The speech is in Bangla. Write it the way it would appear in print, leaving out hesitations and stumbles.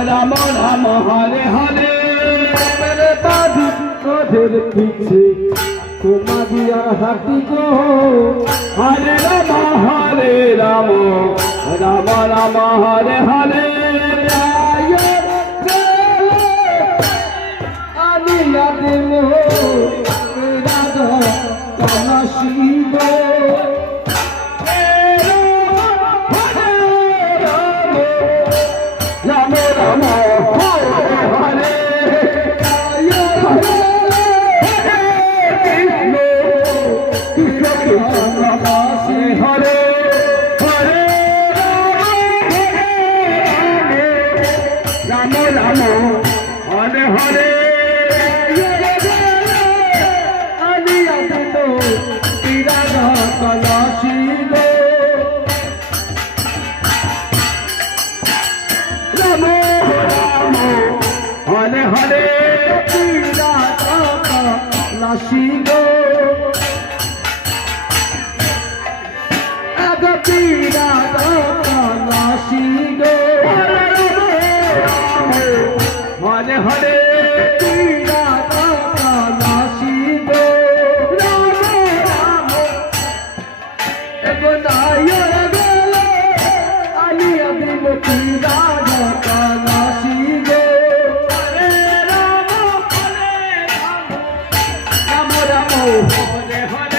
রাম রাম হরে হরে মেরে বাঁধি কাঁধের পিছে তোমারিয়া হাতি গো হরে রাম রাম রাম হরে হরে আনিয়া দিল রাধা কানা শিব রাম রাম হরে হরে কৃষ্ণ কৃষ্ণ হরে হরে রাম রাম হরে হরে আনিয়া দিল রাধা কানা শিব রাম রাম হরে হরে রাধা কানা শিব রাধা কানা শিব হরে হরে রাধা কানা শিব রাম রাম এগোনায় গেল আলিয়া দিল রাধা কানা শিব হরে রাম রাম রাম হরে হরে